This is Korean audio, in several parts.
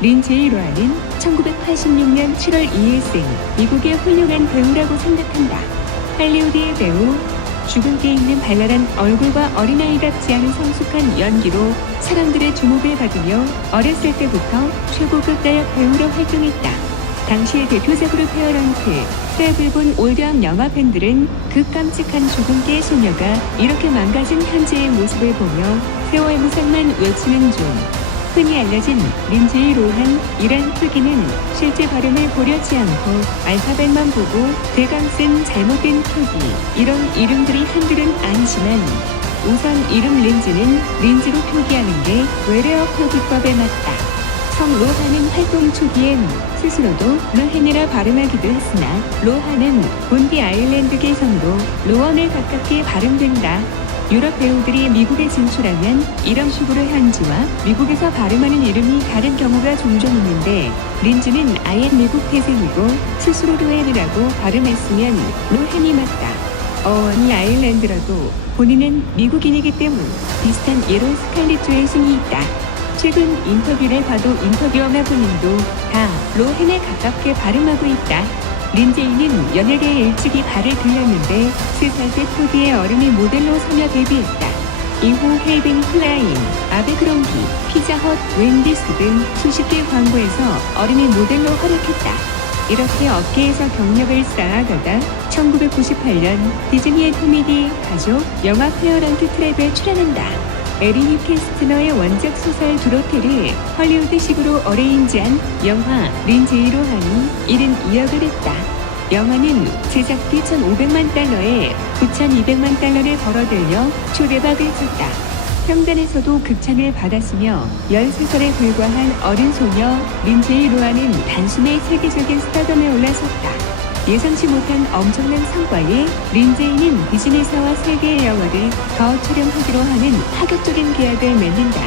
린제이 로한은 1986년 7월 2일생 미국의 훌륭한 배우라고 생각한다. 할리우드의 배우, 주근깨 있는 발랄한 얼굴과 어린아이 같지 않은 성숙한 연기로 사람들의 주목을 받으며 어렸을 때부터 최고급 나역 배우로 활동했다. 당시의 대표작으로 페어런트, 트랩을 본 올드한 영화 팬들은 그 깜찍한 주근깨의 소녀가 이렇게 망가진 현재의 모습을 보며 세월 무상만 외치는 중 흔히 알려진 린제이 로한이란 표기는 실제 발음을 고려치 않고 알파벳만 보고 대강 쓴 잘못된 표기, 이런 이름들이 한둘은 아니지만 우선 이름 린지는 린지로 표기하는 게 외래어 표기법에 맞다. 성 로한은 활동 초기엔 스스로도 로헨이라 발음하기도 했으나 로한은 본디 아일랜드계 성도 로원에 가깝게 발음된다. 유럽 배우들이 미국에 진출하면 이런 식으로 현지와 미국에서 발음하는 이름이 다른 경우가 종종 있는데 린지는 아예 미국 태생이고 스스로 로헨이라고 발음했으면 로헨이 맞다. 어원이 아일랜드라도 본인은 미국인이기 때문 비슷한 예로 스칼렛 조앤슨이 있다. 최근 인터뷰를 봐도 인터뷰어나 본인도 다 로헨에 가깝게 발음하고 있다. 린제이는 연예계에 일찍이 발을 들였는데 3살 때 토디의 어른이 모델로 서며 데뷔했다. 이후 헬빈 클라인, 아베그롱기, 피자헛, 웬디스 등 수십 개 광고에서 어른이 모델로 활약했다. 이렇게 업계에서 경력을 쌓아가다 1998년 디즈니의 코미디 가족 영화 페어런트 트랩에 출연한다. 에린 캐스트너의 원작 소설 드로테를 헐리우드식으로 어레인지한 영화 린제이 로한이 72억을 했다. 영화는 제작비 1,500만 달러에 9,200만 달러를 벌어들여 초대박을 쳤다. 평단에서도 극찬을 받았으며 13살에 불과한 어린 소녀 린제이 로한은 단숨에 세계적인 스타덤에 올라섰다. 예상치 못한 엄청난 성과에 린제이는 디즈니사와 세계의 영화를 더 촬영하기로 하는 파격적인 계약을 맺는다.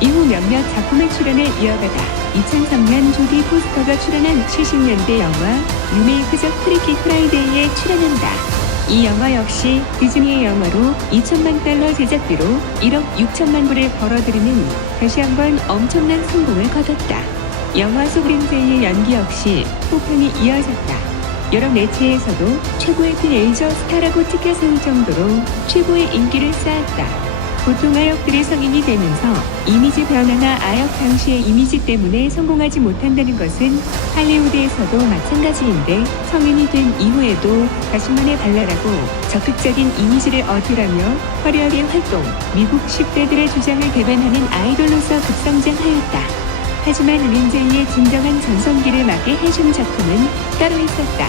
이후 몇몇 작품의 출연을 이어가다 2003년 조디 포스터가 출연한 70년대 영화 리메이크작 프리키 프라이데이에 출연한다. 이 영화 역시 디즈니의 영화로 2천만 달러 제작비로 1억 6천만 불을 벌어들이는 다시 한번 엄청난 성공을 거뒀다. 영화 속 린제이의 연기 역시 호평이 이어졌다. 여러 매체에서도 최고의 티네이저 스타라고 찍혀 세울 정도로 최고의 인기를 쌓았다. 보통 아역들이 성인이 되면서 이미지 변화나 아역 당시의 이미지 때문에 성공하지 못한다는 것은 할리우드에서도 마찬가지인데 성인이 된 이후에도 자신만의 발랄하고 적극적인 이미지를 얻으라며 화려하게 활동, 미국 10대들의 주장을 대변하는 아이돌로서 급성장하였다. 하지만 린제이의 진정한 전성기를 맞게 해준 작품은 따로 있었다.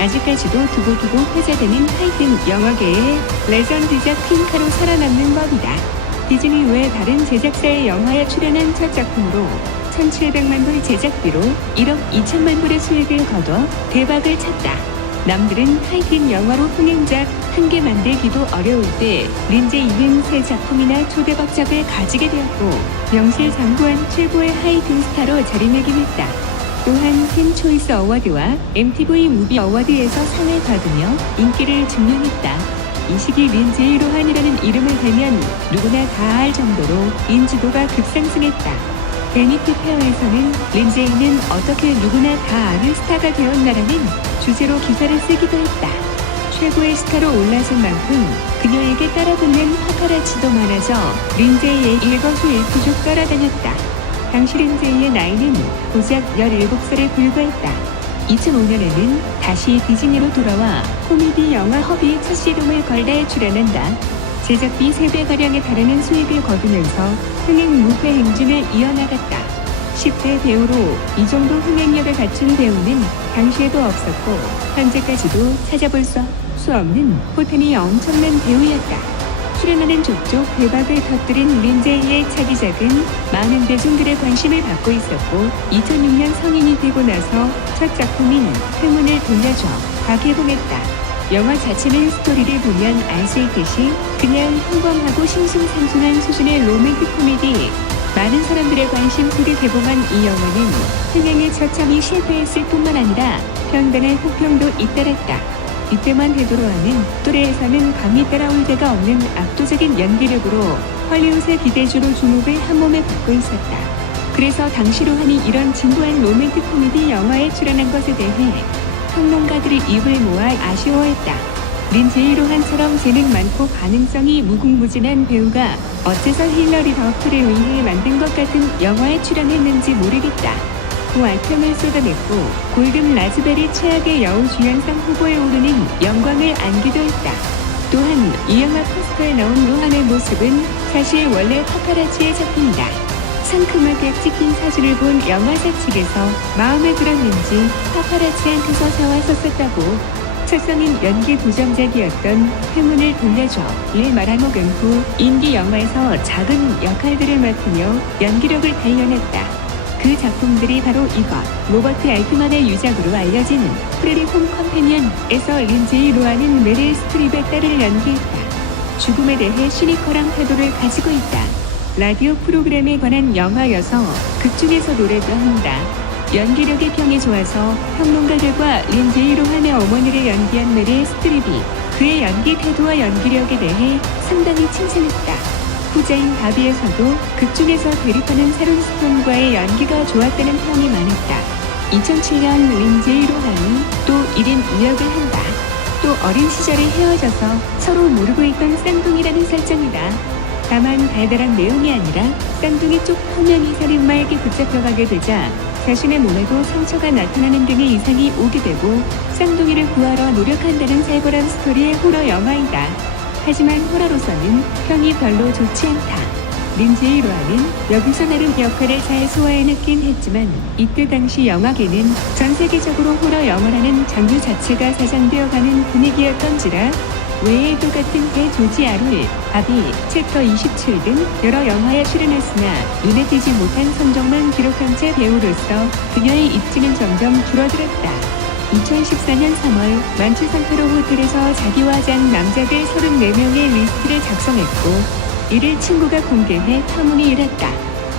아직까지도 두고두고 회자되는 하이든 영화계의 레전드작 퀸카로 살아남는 법이다. 디즈니 외 다른 제작사의 영화에 출연한 첫 작품으로 1,700만 불 제작비로 1억 2천만 불의 수익을 거둬 대박을 쳤다. 남들은 하이든 영화로 흥행작 한 개 만들기도 어려울 때 린제이는 새 작품이나 초대박작을 가지게 되었고 명실상부한 최고의 하이든 스타로 자리매김했다. 또한 팬 초이스 어워드와 MTV 무비 어워드에서 상을 받으며 인기를 증명했다. 이 시기 린제이 로한이라는 이름을 대면 누구나 다 알 정도로 인지도가 급상승했다. 베니티 페어에서는 린제이는 어떻게 누구나 다 아는 스타가 되었나라는 주제로 기사를 쓰기도 했다. 최고의 스타로 올라선 만큼 그녀에게 따라붙는 파파라치도 많아져 린제이의 일거수일투족 따라다녔다. 당시 린제이의 나이는 고작 17살에 불과했다. 2005년에는 다시 디즈니로 돌아와 코미디 영화 허비의 첫 시동을 걸다에 출연한다. 제작비 3배가량에 달하는 수익을 거두면서 흥행 무패 행진을 이어나갔다. 10대 배우로 이 정도 흥행력을 갖춘 배우는 당시에도 없었고 현재까지도 찾아볼 수 없는 포텐이 엄청난 배우였다. 출연하는 족족 대박을 터뜨린 린제이의 차기작은 많은 대중들의 관심을 받고 있었고 2006년 성인이 되고 나서 첫 작품인 행운을 돌려줘 개봉했다. 영화 자체는 스토리를 보면 알 수 있듯이 그냥 평범하고 싱숭생숭한 수준의 로맨틱 코미디. 많은 사람들의 관심 속에 개봉한 이 영화는 흥행에 처참히 실패했을 뿐만 아니라 평단의 호평도 잇따랐다. 이때만 해도로하는 또래에서는 감히 따라올 데가 없는 압도적인 연기력으로 헐리우드의 기대주로 주목을 한몸에 받고 있었다. 그래서 당시로 하니 이런 진부한 로맨틱 코미디 영화에 출연한 것에 대해 평론가들이 입을 모아 아쉬워했다. 린제이 로한처럼 재능 많고 가능성이 무궁무진한 배우가 어째서 힐러리 더프를 위해 만든 것 같은 영화에 출연했는지 모르겠다. 고 알평을 쏟아냈고 골든 라즈베리 최악의 여우 주연상 후보에 오르는 영광을 안기도 했다. 또한 이 영화 포스터에 나온 로한의 모습은 사실 원래 파파라치의 작품이다. 상큼하게 찍힌 사진을 본 영화사 측에서 마음에 들었는지 파파라치한테서 사왔었다고. 철성인 연기 부정작이었던 행운을 돌려줘 를 말한 혹은 후 인디 영화에서 작은 역할들을 맡으며 연기력을 단련했다. 그 작품들이 바로 이것. 로버트 알트만의 유작으로 알려진 프레리 홈 컴패니언에서 린제이 로한은 메릴 스트립의 딸을 연기했다. 죽음에 대해 시니컬한 태도를 가지고 있다. 라디오 프로그램에 관한 영화여서 극중에서 노래도 한다. 연기력이 평이 좋아서 평론가들과 린제이 로한의 어머니를 연기한 메릴 스트립이 그의 연기 태도와 연기력에 대해 상당히 칭찬했다. 후자인 바비에서도 극중에서 대립하는 샤론 스톤과의 연기가 좋았다는 평이 많았다. 2007년 린제이 로한이 또 1인 2역을 한다. 또 어린 시절에 헤어져서 서로 모르고 있던 쌍둥이라는 설정이다. 다만 달달한 내용이 아니라 쌍둥이 쪽 한 명이 살인마에게 붙잡혀가게 되자 자신의 몸에도 상처가 나타나는 등의 이상이 오게 되고 쌍둥이를 구하러 노력한다는 살벌한 스토리의 호러 영화이다. 하지만 호러로서는 평이 별로 좋지 않다. 린제이 로한은 여기서 나름 역할을 잘 소화해냈긴 했지만 이때 당시 영화계는 전 세계적으로 호러 영화라는 장르 자체가 사장되어가는 분위기였던지라 외에도 같은 게 조지 아룰, 바비, 챕터 27 등 여러 영화에 출연했으나 눈에 띄지 못한 성적만 기록한 채 배우로서 그녀의 입지는 점점 줄어들었다. 2014년 3월 만추 상태로 호텔에서 자기와 잔 남자들 34명의 리스트를 작성했고 이를 친구가 공개해 파문이 일었다.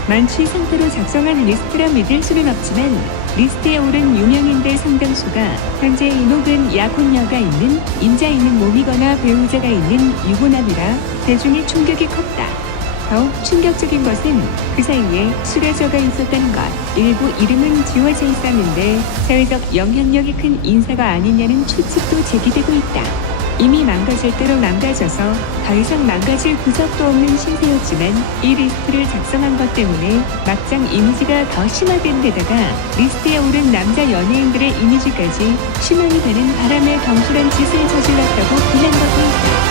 만취 상태로 작성한 리스트라 믿을 수는 없지만 리스트에 오른 유명인들 상당수가 현재 이목은 약혼녀가 있는 인자 있는 몸이거나 배우자가 있는 유부남이라 대중의 충격이 컸다. 더욱 충격적인 것은 그 사이에 수뢰져가 있었다는 것. 일부 이름은 지워져 있었는데 사회적 영향력이 큰 인사가 아니냐는 추측도 제기되고 있다. 이미 망가질 대로 망가져서 더 이상 망가질 구석도 없는 신세였지만 이 리스트를 작성한 것 때문에 막장 이미지가 더 심화된 데다가 리스트에 오른 남자 연예인들의 이미지까지 실망이 되는 바람에 경솔한 짓을 저질렀다고 비난받고 있다.